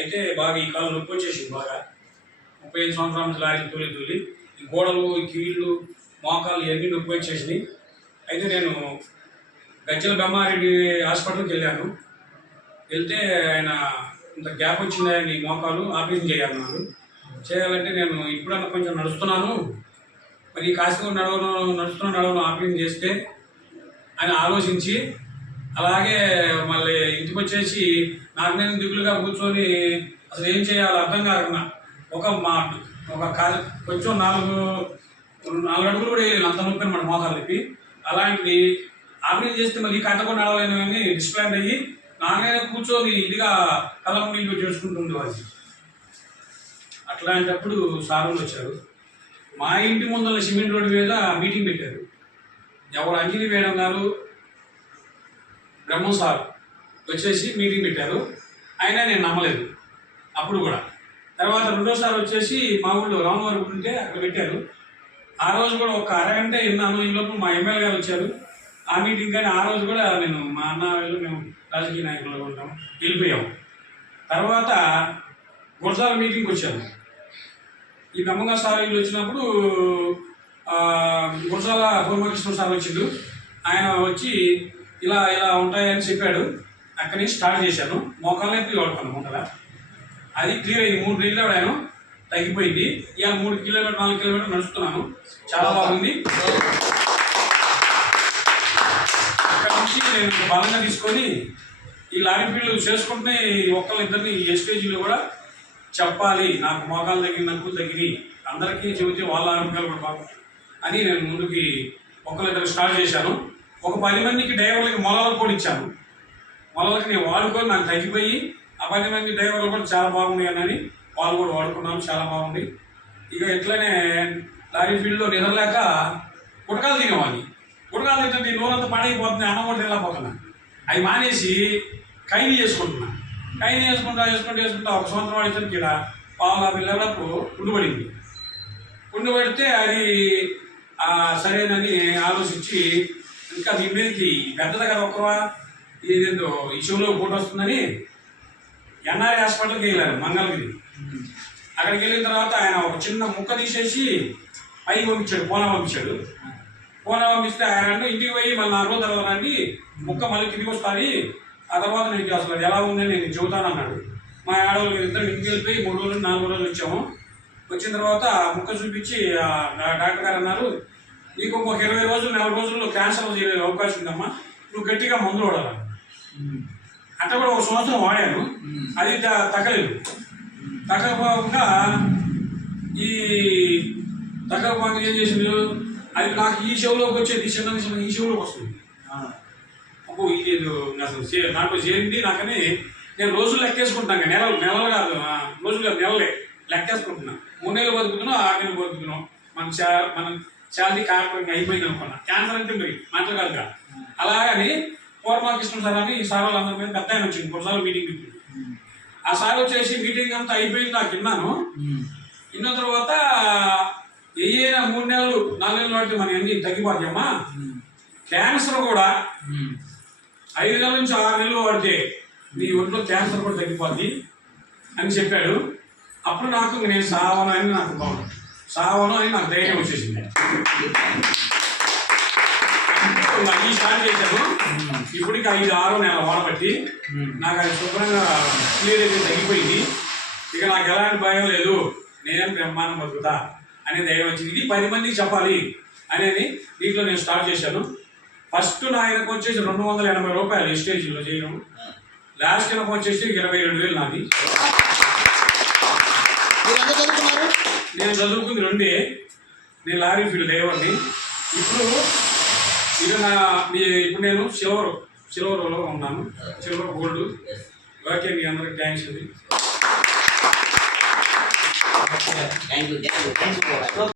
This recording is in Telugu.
అయితే బాగా ఈ కాలం నొప్పి వచ్చేసింది బాగా. 35 సంవత్సరాల నుంచి లారీలు తోలి ఈ గోడలు, ఈ కీళ్ళు, మోకాలు ఇవన్నీ నొప్పి వచ్చేసినాయి. అయితే నేను గజ్జల బ్రహ్మారెడ్డి హాస్పిటల్కి వెళ్ళాను. వెళ్తే ఆయన ఇంత గ్యాప్ వచ్చిందా నీ మోకాలు ఆపరేషన్ చేయాలన్నారు. చేయాలంటే నేను ఇప్పుడన్నా కొంచెం నడుస్తున్నాను, మరి కాస్త నడుస్తున్న ఆపరేషన్ చేస్తే అని ఆలోచించి అలాగే మళ్ళీ ఇంటికి వచ్చేసి నాకు నేను దిగులుగా కూర్చొని అసలు ఏం చేయాలో అర్థం కాకుండా కొంచెం 4 అడుగులు కూడా వేయలేదు, అంత నొప్పి అనమాట మోకాలు నొప్పి. అలాంటిది ఆపరేషన్ చేస్తే మళ్ళీ కట్టకుండా నడవలేని డిస్ప్లాంట్ అయ్యి నాకైనా కూర్చొని ఇదిగా కళ్ళ నీళ్ళు చేసుకుంటుండేవాళ్ళు. అట్లాంటప్పుడు సార్లు వచ్చారు. మా ఇంటి ముందర సిమెంట్ రోడ్డు మీద మీటింగ్ పెట్టారు. ఎవరు అంజనీ మేడం గారు, బ్రహ్మం సార్ వచ్చేసి మీటింగ్ పెట్టారు. అయినా నేను నమ్మలేదు అప్పుడు కూడా. తర్వాత రెండోసారి వచ్చేసి మా ఊళ్ళో రామవారి ఉంటే అక్కడ పెట్టారు. ఆ రోజు కూడా ఒక అరగంట విన్నాను. ఈ లోపల మా ఎమ్మెల్యే గారు వచ్చారు ఆ మీటింగ్. కానీ ఆ రోజు కూడా నేను మా అన్న వాళ్ళు మేము రాజకీయ నాయకులుగా ఉంటాం వెళ్ళిపోయాము. తర్వాత గురజాల మీటింగ్కి వచ్చాను. ఈ బ్రహ్మంగా సార్ వీళ్ళు వచ్చినప్పుడు గురజాల పూర్వకృష్ణ సార్ వచ్చిండు. ఆయన వచ్చి ఇలా ఉంటాయని చెప్పాడు. అక్కడి నుంచి స్టార్ట్ చేశాను. మోకాలు నొప్పి వాడుకున్నాను ముందర. అది క్లియర్ అయింది. 3 నెలలు వాడాను, తగ్గిపోయింది. ఇవాళ 3 కిలోమీటర్ 4 కిలోమీటర్లు నడుస్తున్నాను. చాలా బాగుంది. అక్కడ నుంచి నేను బలంగా తీసుకొని ఈ లారీ ఫీల్డ్ చేసుకుంటే ఒక్కళ్ళిద్దరిని ఎస్టేజీలో కూడా చెప్పాలి, నాకు మోకాలు తగ్గి నొప్పులు తగ్గినాయి, అందరికీ చెబితే వాళ్ళ ఆరోగ్యాలు కూడా బాగుంటాయి అని నేను ముందుకి ఒకళ్ళిద్దరికి స్టార్ట్ చేశాను. ఒక 10 మందికి డ్రైవర్లకి మొలలకు కూడా ఇచ్చాను. మొలలకి నేను వాడుకొని నాకు తగ్గిపోయి ఆ 10 మంది డ్రైవర్లు కూడా చాలా బాగున్నాయి అని వాళ్ళు కూడా వాడుకున్నాను. చాలా బాగుంది. ఇక ఇట్లనే లారీ ఫీల్డ్లో నిద్రలేక గుటకాలు తినేవాడిని. గుటకాలు తింటే నూరంతా పాడైపోతుంది, అన్నం కూడా తినలేకపోతున్నా. అవి మానేసి కైని చేసుకుంటున్నా. కైని చేసుకుంటా 1 సంవత్సరం వాడేసరికి ఇక్కడ 50 పిల్లలకు ఉండిపడింది. ఉండిపడితే అది సరేనని ఆలోచించి ఇంకా దీని మీదకి పెద్దది కదా ఒక్కవా ఇదేందో ఈ షోలో ఫోటో వస్తుందని ఎన్ఆర్ఐ హాస్పిటల్కి వెళ్ళారు మంగళగిరి. అక్కడికి వెళ్ళిన తర్వాత ఆయన ఒక చిన్న ముక్క తీసేసి పైకి పంపించాడు, పూనా పంపించాడు. పూనా పంపిస్తే ఆయన ఇంటికి పోయి మళ్ళీ 4 రోజుల తర్వాత రండి, ముక్క మళ్ళీ తిరిగి వస్తుంది, ఆ తర్వాత నీకు అసలు ఎలా ఉందని నేను చెబుతాను అన్నాడు. మా ఆడవాళ్ళు ఇద్దరు ఇంటికి వెళ్ళిపోయి 3 రోజులు 4 రోజులు వచ్చాము. వచ్చిన తర్వాత ముక్క చూపించి డాక్టర్ గారు అన్నారు, నీకు ఇంకొక 20 రోజులు 40 రోజుల్లో క్యాన్సర్ చేసే అవకాశం ఉందమ్మా, నువ్వు గట్టిగా మందులు వాడాలి. అట్లా కూడా 1 సంవత్సరం వాడాను. అది తగ్గలేదు. తగ్గకపోకుండా ఏం చేసిండు, అది నాకు ఈ షోలోకి వచ్చేది చిన్న ఈ షోలోకి వస్తుంది. అప్పుడు ఇది అసలు నాకు చేరింది. నాకని నేను రోజులు లెక్కేసుకుంటున్నాను. నెలలు కాదు, రోజులు కాదు, నెలలే లెక్కేసుకుంటున్నా. 3 నెలలు బతుకుతున్నాం, 6 నెలలు బతుకుతున్నాం. మనం శాలరీ కార్యక్రమం అయిపోయింది అనుకున్నా. క్యాన్సర్ అంటే మరి మాటలు కాదుగా. అలాగని పూర్వకృష్ణ సార్ అని ఈ సార్ వాళ్ళందరి మీద పెద్ద ఆయన వచ్చింది కొన్నిసార్లు మీటింగ్. ఆ సార్ వచ్చేసి మీటింగ్ అంతా అయిపోయింది నాకు విన్నాను. విన్న తర్వాత 3 నెలలు 4 నెలలు పడితే మన అన్ని తగ్గిపోతాయమ్మా, క్యాన్సర్ కూడా 5 నెలల నుంచి 6 నెలలు పడితే నీ ఒంట్లో క్యాన్సర్ కూడా తగ్గిపోద్ది అని చెప్పాడు. అప్పుడు నాకు నేను సావను అని నాకు ధైర్యం వచ్చేసింది. ఈ స్టార్ట్ చేశాను. ఇప్పటికి 5-6 నెలల వాడబట్టి నాకు అది శుభ్రంగా క్లియర్ అయితే తగ్గిపోయింది. ఇక నాకు ఎలాంటి భయం లేదు, నేను బ్రహ్మాండం బతుకుతా అనే ధైర్యం వచ్చింది. ఇది 10 మందికి చెప్పాలి అనేది దీంట్లో నేను స్టార్ట్ చేశాను. ఫస్ట్ ఆయనకు వచ్చేసి 280 రూపాయలు ఎస్టేజీలో చేయడం. లాస్ట్ నాకు వచ్చేసి 22,000 నాది. నేను చదువుకుంది 2. నేను లారీ ఫీల్డ్ డ్రైవర్ని. ఇప్పుడు నేను సిల్వర్లో ఉన్నాను, సిల్వర్ గోల్డ్. ఓకే, మీ అందరికి థ్యాంక్స్.